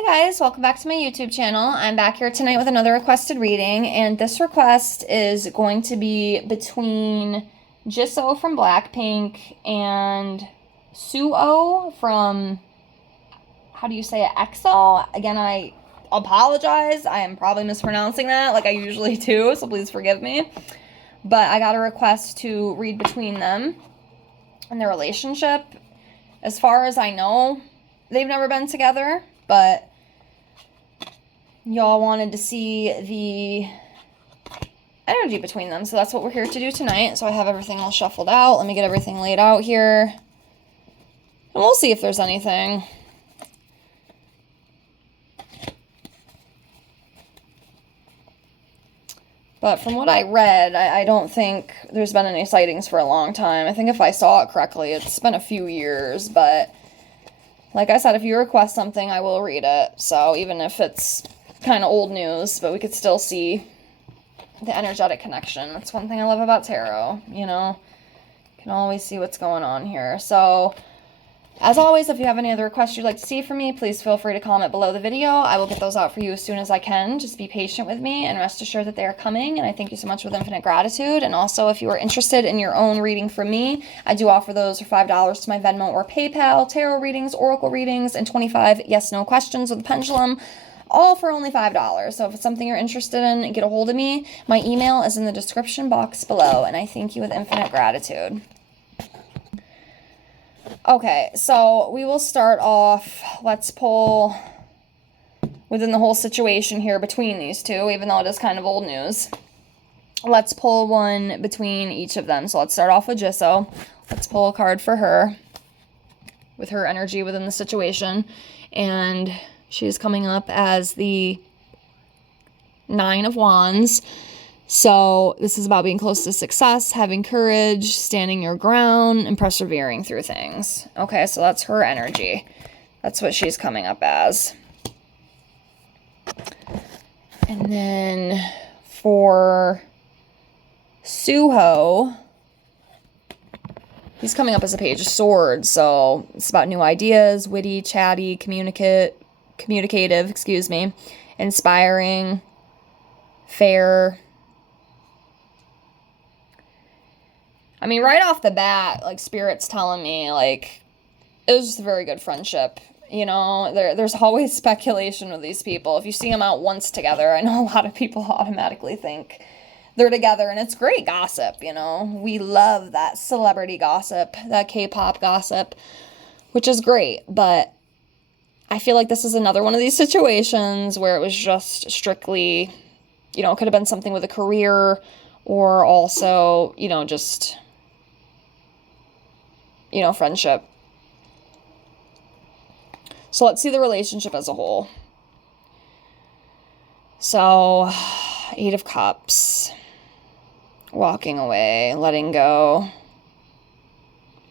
Hi guys, welcome back to my YouTube channel. I'm back here tonight with another requested reading, and this request is going to be between Jisso from Blackpink and Suho from, how do you say it, EXO? Again, I apologize. I am probably mispronouncing that like I usually do, so please forgive me. But I got a request to read between them and their relationship. As far as I know, they've never been together, but y'all wanted to see the energy between them, so that's what we're here to do tonight. So I have everything all shuffled out. Let me get everything laid out here, and we'll see if there's anything. But from what I read, I don't think there's been any sightings for a long time. I think if I saw it correctly, it's been a few years, but like I said, if you request something, I will read it. So even if it's kind of old news, but we could still see the energetic connection. That's one thing I love about tarot, you know. You can always see what's going on here. So as always, if you have any other requests you'd like to see from me, please feel free to comment below the video. I will get those out for you as soon as I can. Just be patient with me and rest assured that they are coming. And I thank you so much with infinite gratitude. And also, if you are interested in your own reading from me, I do offer those for $5 to my Venmo or PayPal, tarot readings, oracle readings, and 25 yes/no questions with a pendulum, all for only $5. So if it's something you're interested in, get a hold of me. My email is in the description box below. And I thank you with infinite gratitude. Okay, so we will start off, let's pull within the whole situation here between these two, even though it is kind of old news. Let's pull one between each of them. So let's start off with Jisso. Let's pull a card for her with her energy within the situation. And she's coming up as the Nine of Wands. So this is about being close to success, having courage, standing your ground, and persevering through things. Okay, so that's her energy. That's what she's coming up as. And then for Suho, he's coming up as a Page of Swords. So it's about new ideas, witty, chatty, communicative, inspiring, fair. I mean, right off the bat, like, Spirit's telling me, like, it was just a very good friendship. You know, there's always speculation with these people. If you see them out once together, I know a lot of people automatically think they're together, and it's great gossip, you know. We love that celebrity gossip, that K-pop gossip, which is great, but I feel like this is another one of these situations where it was just strictly, you know, it could have been something with a career, or also, you know, just, you know, friendship. So let's see the relationship as a whole. So, Eight of Cups. Walking away, letting go.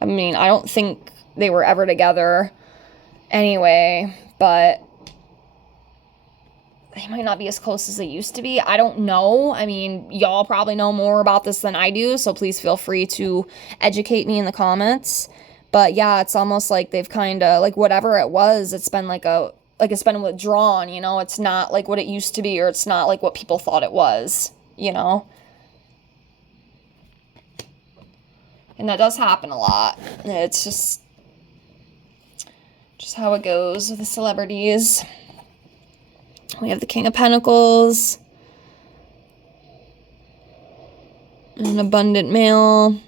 I mean, I don't think they were ever together anyway, but they might not be as close as they used to be. I don't know. I mean, y'all probably know more about this than I do, so please feel free to educate me in the comments. But yeah, it's almost like they've kind of, like, whatever it was, it's been like it's been withdrawn, you know? It's not like what it used to be, or it's not like what people thought it was, you know? And that does happen a lot. It's just how it goes with the celebrities. We have the King of Pentacles, an abundant male,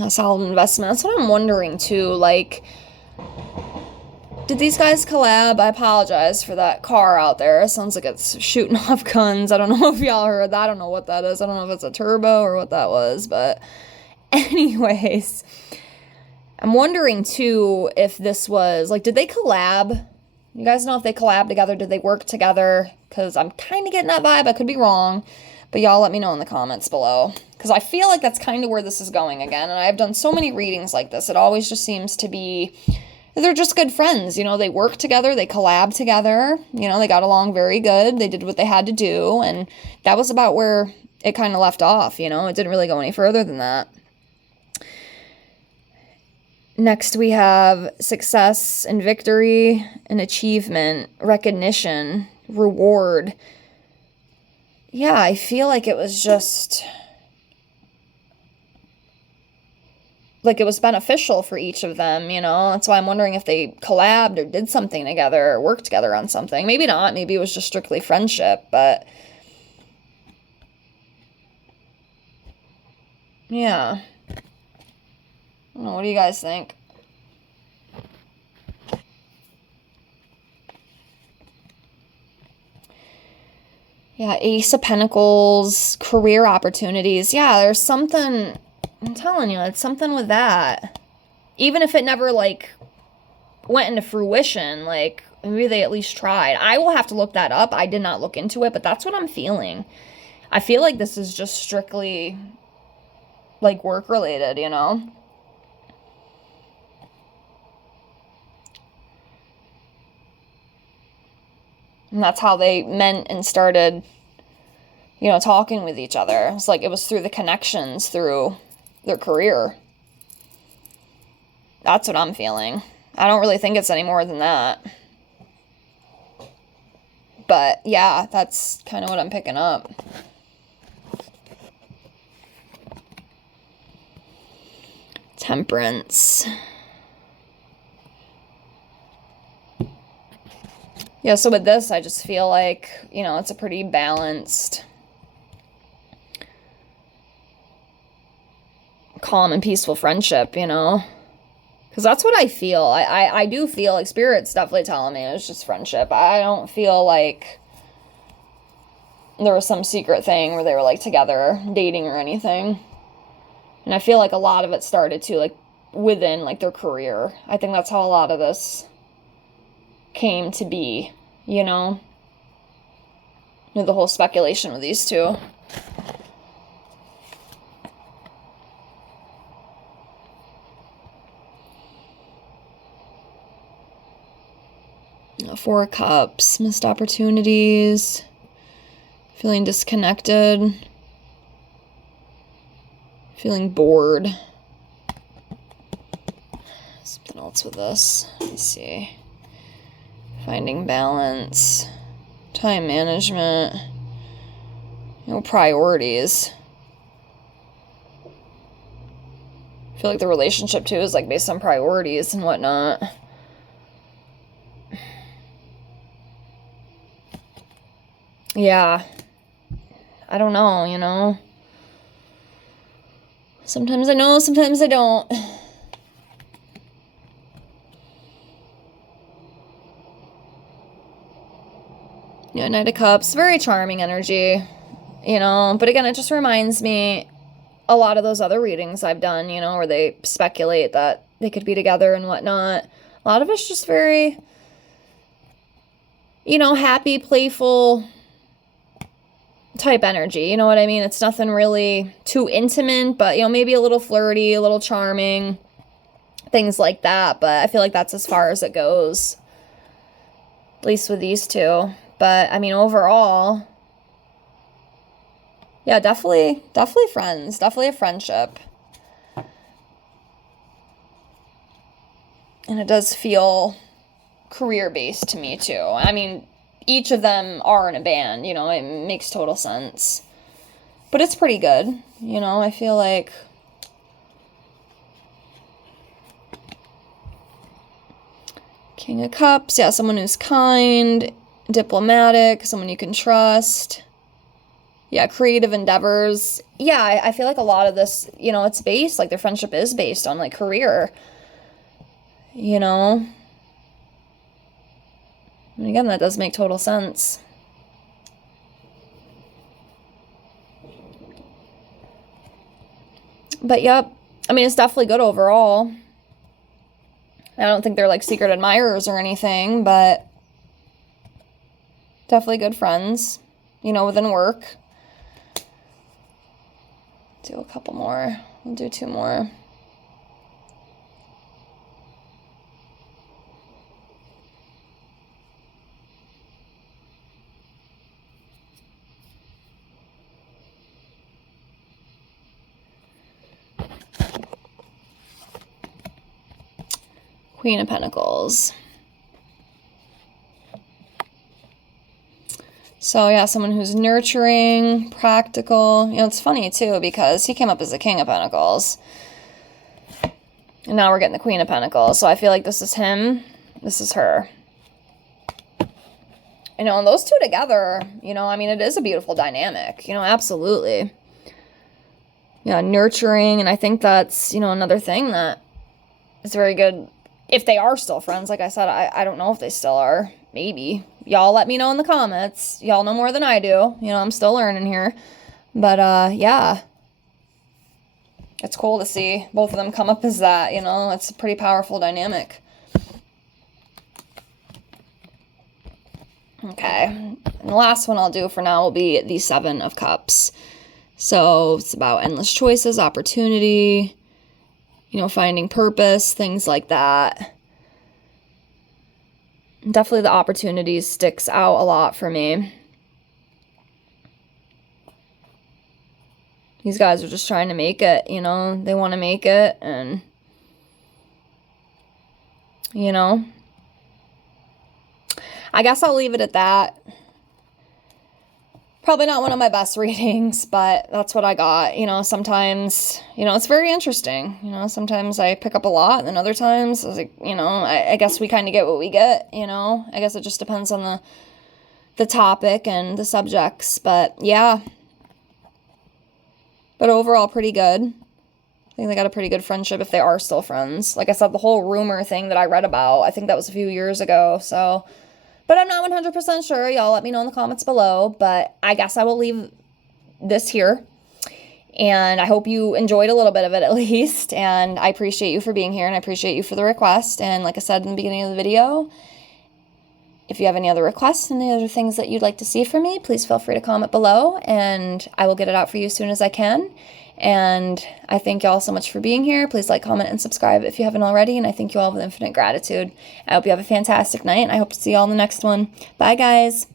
a solid investment. That's what I'm wondering too. Like, did these guys collab? I apologize for that car out there. It sounds like it's shooting off guns. I don't know if y'all heard that. I don't know what that is. I don't know if it's a turbo or what that was. But anyways, I'm wondering too if this was, like, did they collab? You guys know if they collab together? Did they work together? Because I'm kind of getting that vibe. I could be wrong. But y'all let me know in the comments below. Because I feel like that's kind of where this is going again. And I've done so many readings like this. It always just seems to be, they're just good friends. You know, they work together. They collab together. You know, they got along very good. They did what they had to do. And that was about where it kind of left off. You know, it didn't really go any further than that. Next, we have success and victory and achievement, recognition, reward. Yeah, I feel like it was just like it was beneficial for each of them, you know? That's why I'm wondering if they collabed or did something together or worked together on something. Maybe not. Maybe it was just strictly friendship, but yeah. I don't know, what do you guys think? Yeah, Ace of Pentacles, career opportunities. Yeah, there's something, I'm telling you, it's something with that. Even if it never, like, went into fruition, like, maybe they at least tried. I will have to look that up. I did not look into it, but that's what I'm feeling. I feel like this is just strictly, like, work-related, you know? And that's how they met and started, you know, talking with each other. It's like it was through the connections, through their career. That's what I'm feeling. I don't really think it's any more than that. But yeah, that's kind of what I'm picking up. Temperance. Yeah, so with this, I just feel like, you know, it's a pretty balanced, calm and peaceful friendship, you know? Because that's what I feel. I do feel like Spirit's definitely telling me it's just friendship. I don't feel like there was some secret thing where they were, like, together, dating or anything. And I feel like a lot of it started to, like, within, like, their career. I think that's how a lot of this came to be, you know? You know, the whole speculation with these two. Four of Cups, missed opportunities, feeling disconnected, feeling bored. Something else with this. Let me see. Finding balance, time management, you know, priorities. I feel like the relationship too is like based on priorities and whatnot. Yeah. I don't know, you know. Sometimes I know, sometimes I don't. Yeah, Knight of Cups, very charming energy, you know. But again, it just reminds me a lot of those other readings I've done, you know, where they speculate that they could be together and whatnot. A lot of it's just very, you know, happy, playful type energy, you know what I mean? It's nothing really too intimate, but, you know, maybe a little flirty, a little charming, things like that. But I feel like that's as far as it goes, at least with these two. But, I mean, overall, yeah, definitely friends, definitely a friendship. And it does feel career-based to me, too. I mean, each of them are in a band, you know, it makes total sense. But it's pretty good, you know, I feel like... King of Cups, yeah, someone who's kind, diplomatic, someone you can trust. Yeah, creative endeavors. Yeah, I feel like a lot of this, you know, it's based, like, their friendship is based on, like, career. You know? And again, that does make total sense. But, yep. I mean, it's definitely good overall. I don't think they're, like, secret admirers or anything, but definitely good friends, you know, within work. Do a couple more. We'll do two more. Queen of Pentacles. So yeah, someone who's nurturing, practical. You know, it's funny too because he came up as the King of Pentacles. And now we're getting the Queen of Pentacles. So I feel like this is him. This is her. You know, and those two together, you know, I mean, it is a beautiful dynamic. You know, absolutely. Yeah, nurturing. And I think that's, you know, another thing that is very good. If they are still friends, like I said, I don't know if they still are. Maybe. Y'all let me know in the comments. Y'all know more than I do. You know, I'm still learning here. But, yeah. It's cool to see both of them come up as that, you know. It's a pretty powerful dynamic. Okay. And the last one I'll do for now will be the Seven of Cups. So it's about endless choices, opportunity, you know, finding purpose, things like that. Definitely the opportunities sticks out a lot for me. These guys are just trying to make it, you know. They want to make it and, you know. I guess I'll leave it at that. Probably not one of my best readings, but that's what I got. You know, sometimes, you know, it's very interesting. You know, sometimes I pick up a lot, and then other times, I was like, you know, I guess we kind of get what we get, you know. I guess it just depends on the topic and the subjects, but yeah. But overall, pretty good. I think they got a pretty good friendship if they are still friends. Like I said, the whole rumor thing that I read about, I think that was a few years ago, so... But I'm not 100% sure. Y'all let me know in the comments below. But I guess I will leave this here. And I hope you enjoyed a little bit of it at least. And I appreciate you for being here. And I appreciate you for the request. And like I said in the beginning of the video, if you have any other requests and any other things that you'd like to see from me, please feel free to comment below. And I will get it out for you as soon as I can. And I thank y'all so much for being here. Please like, comment, and subscribe if you haven't already. And I thank you all with infinite gratitude. I hope you have a fantastic night, and I hope to see y'all in the next one. Bye, guys.